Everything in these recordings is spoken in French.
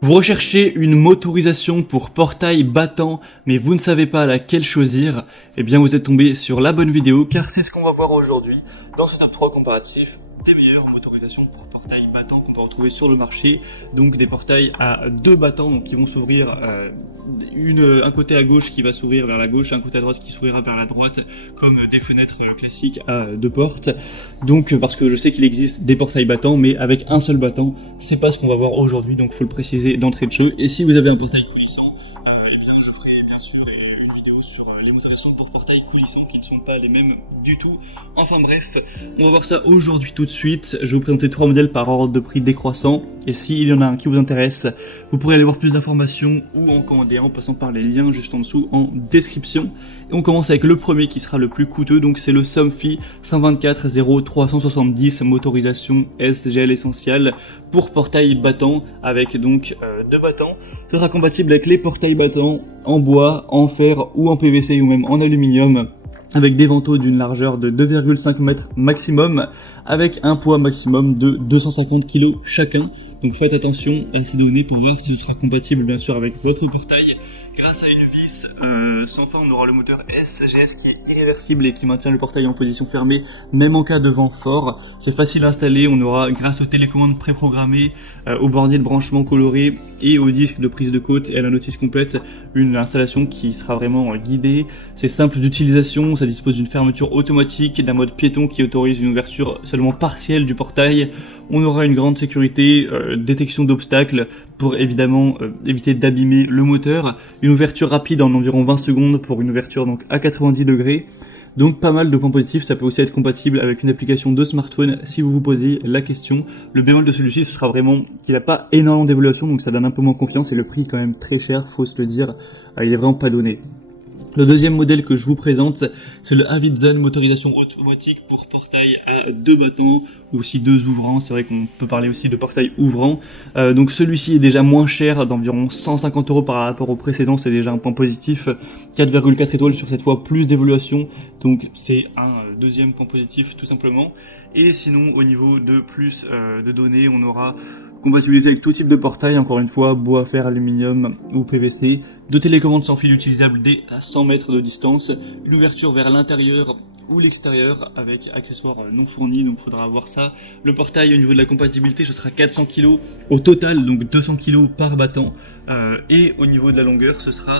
Vous recherchez une motorisation pour portail battant, mais vous ne savez pas laquelle choisir, eh bien vous êtes tombé sur la bonne vidéo, car c'est ce qu'on va voir aujourd'hui dans ce top 3 comparatif des meilleures motorisations pour portail battant qu'on peut retrouver sur le marché. Donc des portails à deux battants, donc qui vont s'ouvrir un côté à gauche qui va s'ouvrir vers la gauche, un côté à droite qui s'ouvrira vers la droite, comme des fenêtres classiques à deux portes. Donc parce que je sais qu'il existe des portails battants, mais avec un seul battant, c'est pas ce qu'on va voir aujourd'hui, donc faut le préciser d'entrée de jeu. Et si vous avez un portail coulissant, eh bien je ferai bien sûr une vidéo sur les motorisations pour portail coulissant qui ne sont pas les mêmes du tout. Enfin bref, on va voir ça aujourd'hui tout de suite. Je vais vous présenter trois modèles par ordre de prix décroissant. Et s'il y en a un qui vous intéresse, vous pourrez aller voir plus d'informations ou en commander en passant par les liens juste en dessous en description. Et on commence avec le premier qui sera le plus coûteux, donc c'est le Somfy 124 0370 motorisation SGL essentielle pour portail battant avec donc deux battants. Ce sera compatible avec les portails battants en bois, en fer ou en PVC ou même en aluminium, avec des vantaux d'une largeur de 2,5 m maximum, avec un poids maximum de 250 kg chacun. Donc faites attention à ces données pour voir si ce sera compatible bien sûr avec votre portail. Grâce à une vis sans fin, on aura le moteur SGS qui est irréversible et qui maintient le portail en position fermée même en cas de vent fort. C'est facile à installer, on aura grâce aux télécommandes préprogrammées, au bornier de branchement coloré et au disque de prise de côte et à la notice complète, une installation qui sera vraiment guidée. C'est simple d'utilisation, ça dispose d'une fermeture automatique, d'un mode piéton qui autorise une ouverture seulement partielle du portail. On aura une grande sécurité, détection d'obstacles pour évidemment éviter d'abîmer le moteur. Une ouverture rapide en environ 20 secondes pour une ouverture donc à 90 degrés. Donc pas mal de points positifs, ça peut aussi être compatible avec une application de smartphone si vous vous posez la question. Le bémol de celui-ci, ce sera vraiment qu'il n'a pas énormément d'évolution, donc ça donne un peu moins confiance et le prix est quand même très cher, faut se le dire, il est vraiment pas donné. Le deuxième modèle que je vous présente, c'est le Avidzon motorisation automatique pour portail à deux battants ou aussi deux ouvrants. C'est vrai qu'on peut parler aussi de portail ouvrant. Donc celui-ci est déjà moins cher, d'environ 150 € par rapport au précédent. C'est déjà un point positif. 4,4 étoiles sur cette fois, plus d'évolution. Donc c'est un deuxième point positif tout simplement. Et sinon au niveau de plus de données, on aura compatibilité avec tout type de portail, encore une fois, bois, fer, aluminium ou PVC, deux télécommandes sans fil utilisables dès à 100 mètres de distance, une ouverture vers l'intérieur ou l'extérieur avec accessoires non fournis, donc faudra avoir ça. Le portail au niveau de la compatibilité, ce sera 400 kg au total, donc 200 kg par battant, et au niveau de la longueur, ce sera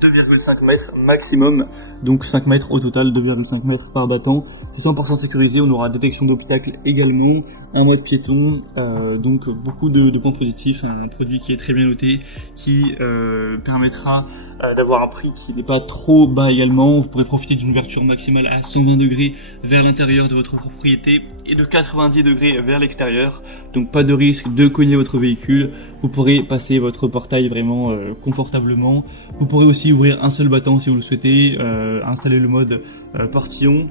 2,5 mètres maximum, donc 5 mètres au total, 2,5 mètres par battant. C'est 100% sécurisé, on aura détection d'obstacles également, un mode piéton, donc beaucoup de points positifs, un produit qui est très bien noté, qui permettra d'avoir un prix qui n'est pas trop bas également. Vous pourrez profiter d'une ouverture maximale à 120 degrés vers l'intérieur de votre propriété et de 90 degrés vers l'extérieur, donc pas de risque de cogner votre véhicule. Vous pourrez passer votre portail vraiment confortablement. Vous pourrez aussi ouvrir un seul battant si vous le souhaitez, installer le mode portillon.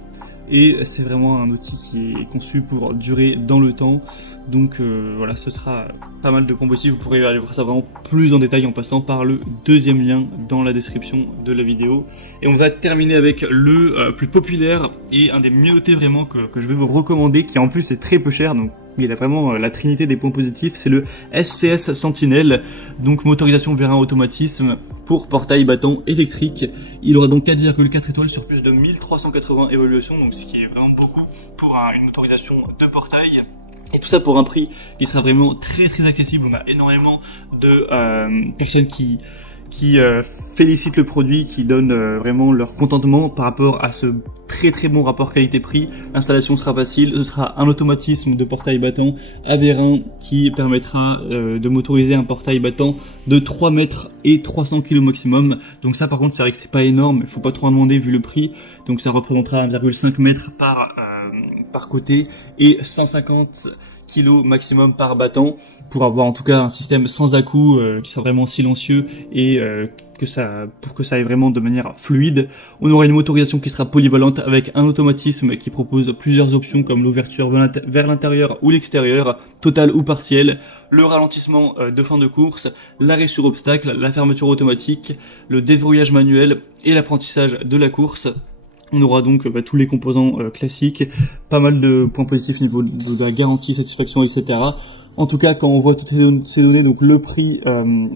Et c'est vraiment un outil qui est conçu pour durer dans le temps. Donc voilà, ce sera pas mal de points positifs. Vous pourrez aller voir ça vraiment plus en détail en passant par le deuxième lien dans la description de la vidéo. Et on va terminer avec le plus populaire et un des mieux notés vraiment que je vais vous recommander, qui en plus est très peu cher. Donc il a vraiment la trinité des points positifs, c'est le SCS Sentinel, donc motorisation vers un automatisme pour portail battant électrique. Il aura donc 4,4 étoiles sur plus de 1380 évaluations, donc ce qui est vraiment beaucoup pour une motorisation de portail. Et tout ça pour un prix qui sera vraiment très très accessible. On a énormément de personnes qui félicitent le produit, qui donnent vraiment leur contentement par rapport à ce très très bon rapport qualité-prix. L'installation sera facile, ce sera un automatisme de portail battant à vérin qui permettra de motoriser un portail battant de 3 mètres et 300 kg maximum. Donc ça par contre c'est vrai que c'est pas énorme, il faut pas trop en demander vu le prix. Donc ça représentera 1,5 mètre par côté et 150 kg maximum par battant pour avoir en tout cas un système sans à-coups qui soit vraiment silencieux et pour que ça aille vraiment de manière fluide. On aura une motorisation qui sera polyvalente avec un automatisme qui propose plusieurs options comme l'ouverture vers l'intérieur ou l'extérieur, totale ou partielle, le ralentissement de fin de course, l'arrêt sur obstacle, la fermeture automatique, le déverrouillage manuel et l'apprentissage de la course. On aura donc tous les composants classiques, pas mal de points positifs au niveau de la garantie, satisfaction, etc. En tout cas, quand on voit toutes ces données, donc le prix,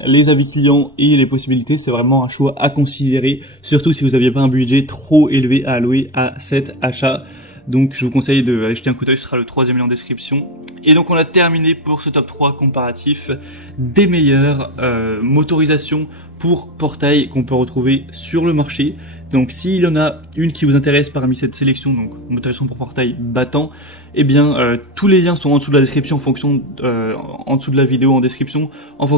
les avis clients et les possibilités, c'est vraiment un choix à considérer, surtout si vous n'aviez pas un budget trop élevé à allouer à cet achat. Donc je vous conseille d'aller jeter un coup d'œil, ce sera le 3e lien en description. Et donc on a terminé pour ce top 3 comparatif des meilleures motorisations pour portail qu'on peut retrouver sur le marché. Donc s'il y en a une qui vous intéresse parmi cette sélection, donc motorisation pour portail battant, eh bien tous les liens sont en dessous de la description en fonction, en dessous de la vidéo en description, en fonction